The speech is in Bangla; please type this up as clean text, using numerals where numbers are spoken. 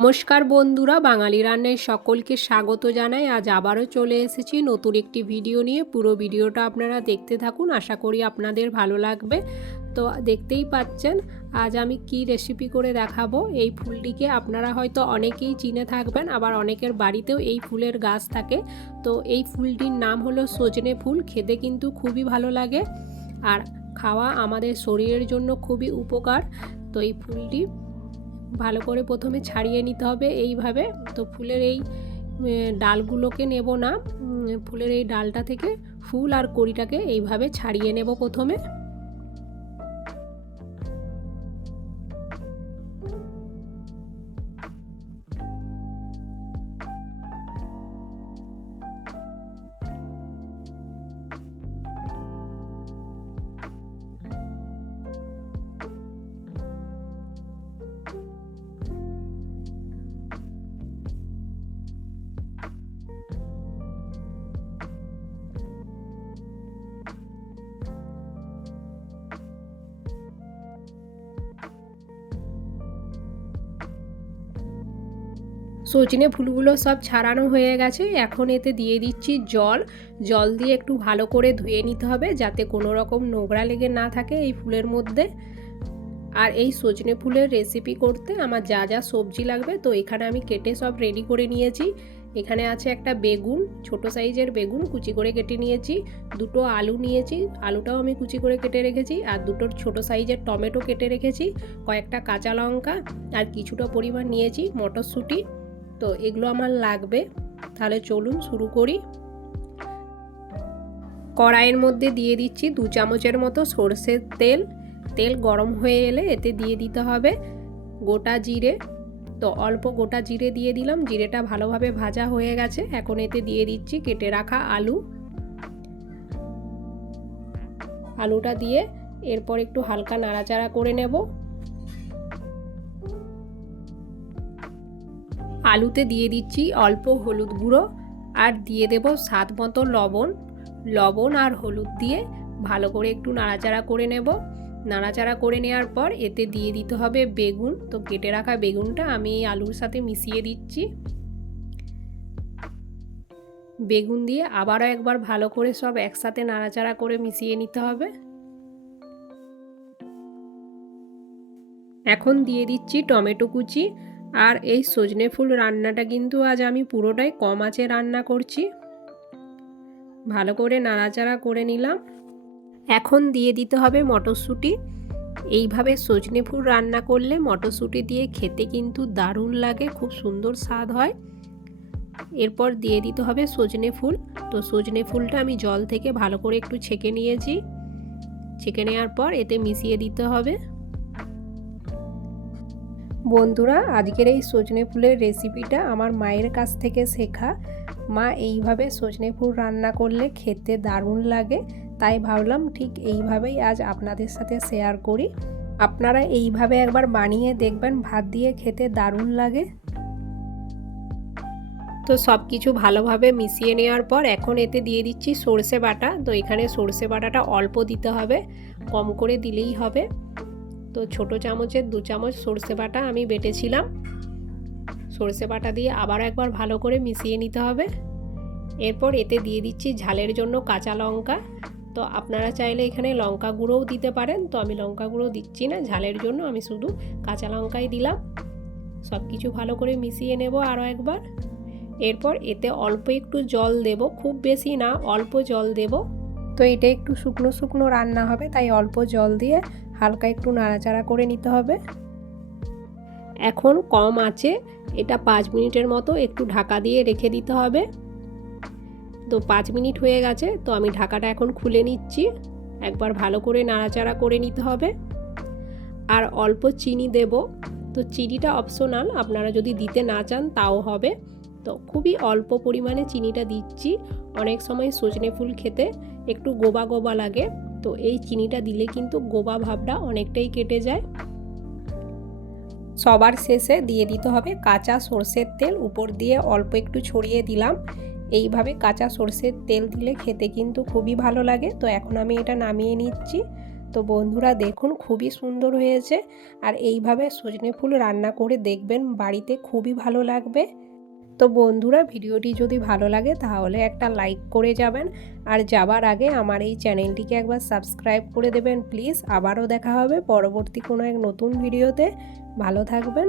নমস্কার বন্ধুরা, বাঙালি রান্নায় সকলকে স্বাগত জানাই। আজ আবারও চলে এসেছি নতুন একটি ভিডিও নিয়ে। পুরো ভিডিওটা আপনারা দেখতে থাকুন, আশা করি আপনাদের ভালো লাগবে। তো দেখতেই পাচ্ছেন আজ আমি কি রেসিপি করে দেখাবো। এই ফুলটিকে আপনারা হয়তো অনেকেই চিনে থাকবেন, আবার অনেকের বাড়িতেও এই ফুলের গাছ থাকে। তো এই ফুলটির নাম হলো সজনে ফুল। খেতে কিন্তু খুবই ভালো লাগে আর খাওয়া আমাদের শরীরের জন্য খুবই উপকার। তো এই ফুলটি ভালো করে প্রথমে ছাড়িয়ে নিতে হবে এইভাবে। তো ফুলের এই ডালগুলোকে নেব না, ফুলের এই ডালটা থেকে ফুল আর কড়িটাকে এইভাবে ছাড়িয়ে নেব প্রথমে। সজনে ফুলগুলো সব ছাড়ানো হয়ে গেছে। এখন এতে দিয়ে দিচ্ছি জল দিয়ে একটু ভালো করে ধুয়ে নিতে হবে, যাতে কোনো রকম নোংরা লেগে না থাকে এই ফুলের মধ্যে। আর এই সজনে ফুলের রেসিপি করতে আমার যা যা সবজি লাগবে, তো এখানে আমি কেটে সব রেডি করে নিয়েছি। এখানে আছে একটা বেগুন, ছোট সাইজের বেগুন কুচি করে কেটে নিয়েছি। দুটো আলু নিয়েছি, আলুটাও আমি কুচি করে কেটে রেখেছি। আর দুটো ছোট সাইজের টমেটো কেটে রেখেছি, কয়েকটা কাঁচা লঙ্কা আর কিছুটা পরিমাণ নিয়েছি মটরশুঁটি। তো এগুলো আমার লাগবে। তাহলে চলুন শুরু করি। কড়াইয়ের মধ্যে দিয়ে দিচ্ছি 2 চামচের মতো সরষের তেল। তেল গরম হয়ে এলে এতে দিয়ে দিতে হবে গোটা জিরে। তো অল্প গোটা জিরে দিয়ে দিলাম, জিরেটা ভালোভাবে ভাজা হয়ে গেছে। এখন এতে দিয়ে দিচ্ছি কেটে রাখা আলুটা দিয়ে এরপর একটু হালকা নাড়াচাড়া করে নেব। আলুতে দিয়ে দিচ্ছি অল্প হলুদ গুঁড়ো আর দিয়ে দেব স্বাদ মতো লবণ আর হলুদ দিয়ে ভালো করে একটু নাড়াচাড়া করে নেব। নাড়াচাড়া করে নেওয়ার পর এতে দিয়ে দিতে হবে বেগুন। তো কেটে রাখা বেগুনটা আমি এই আলুর সাথে মিশিয়ে দিচ্ছি। বেগুন দিয়ে আবারও একবার ভালো করে সব একসাথে নাড়াচাড়া করে মিশিয়ে নিতে হবে। এখন দিয়ে দিচ্ছি টমেটো কুচি। আর এই সজনে ফুল রান্নাটা কিন্তু আজ আমি পুরোটাই কম আঁচে রান্না করছি। ভালো করে নাড়াচাড়া করে নিলাম। এখন দিয়ে দিতে হবে মটরশুঁটি। এইভাবে সজনে ফুল রান্না করলে মটরশুঁটি দিয়ে খেতে কিন্তু দারুণ লাগে, খুব সুন্দর স্বাদ হয়। এরপর দিয়ে দিতে হবে সজনে ফুল। তো সজনে ফুলটা আমি জল থেকে ভালো করে একটু ছেঁকে নিয়েছি। ছেঁকে নেওয়ার পর এতে মিশিয়ে দিতে হবে। বন্ধুরা, আজকের এই সজনে ফুলের রেসিপিটা আমার মায়ের কাছ থেকে শেখা। মা এইভাবে সজনে ফুল রান্না করলে খেতে দারুণ লাগে, তাই ভাবলাম ঠিক এইভাবেই আজ আপনাদের সাথে শেয়ার করি। আপনারা এইভাবে একবার বানিয়ে দেখবেন, ভাত দিয়ে খেতে দারুণ লাগে। তো সব কিছু ভালোভাবে মিশিয়ে নেওয়ার পর এখন এতে দিয়ে দিচ্ছি সরষে বাটা। তো এখানে সরষে বাটাটা অল্প দিতে হবে, কম করে দিলেই হবে। তো ছোট চামচের 2 চামচ সরষে বাটা আমি বেটেছিলাম। সরষে বাটা দিয়ে আবার একবার ভালো করে মিশিয়ে নিতে হবে। এরপর এতে দিয়ে দিচ্ছি ঝালের জন্য কাঁচা লঙ্কা। তো আপনারা চাইলে এখানে লঙ্কা গুঁড়োও দিতে পারেন, তো আমি লঙ্কা গুঁড়ো দিচ্ছি না, ঝালের জন্য আমি শুধু কাঁচা লঙ্কাই দিলাম। সব কিছু ভালো করে মিশিয়ে নেব আরও একবার। এরপর এতে অল্প একটু জল দেব, খুব বেশি না, অল্প জল দেব। তো এটা একটু শুকনো শুকনো রান্না হবে, তাই অল্প জল দিয়ে হালকা একটু নাড়াচাড়া করে নিতে হবে। এখন কম আঁচে এটা 5 মিনিটের মতো একটু ঢাকা দিয়ে রেখে দিতে হবে। তো 5 মিনিট হয়ে গেছে, তো আমি ঢাকাটা এখন খুলে নিচ্ছি। একবার ভালো করে নাড়াচাড়া করে নিতে হবে। আর অল্প চিনি দেব। তো চিনিটা অপশনাল, আপনারা যদি দিতে না চান তাও হবে। তো খুবই অল্প পরিমাণে চিনিটা দিচ্ছি। অনেক সময় সজনে ফুল খেতে একটু গোবা গোবা লাগে, তো এই চিনিটা দিলে কিন্তু গোবা ভাবটা অনেকটাই কেটে যায়। সবার শেষে দিয়ে দিতে হবে কাঁচা সরষের তেল, উপর দিয়ে অল্প একটু ছড়িয়ে দিলাম। এইভাবে কাঁচা সরষের তেল দিলে খেতে কিন্তু খুবই ভালো লাগে। তো এখন আমি এটা নামিয়ে নিচ্ছি। তো বন্ধুরা দেখুন খুবই সুন্দর হয়েছে। আর এইভাবে সজনে ফুল রান্না করে দেখবেন, বাড়িতে খুবই ভালো লাগবে। তো বন্ধুরা ভিডিওটি যদি ভালো লাগে তাহলে একটা লাইক করে যাবেন, আর যাবার আগে আমার এই চ্যানেলটিকে একবার সাবস্ক্রাইব করে দেবেন প্লিজ। আবারও দেখা হবে পরবর্তী কোনো এক নতুন ভিডিওতে। ভালো থাকবেন।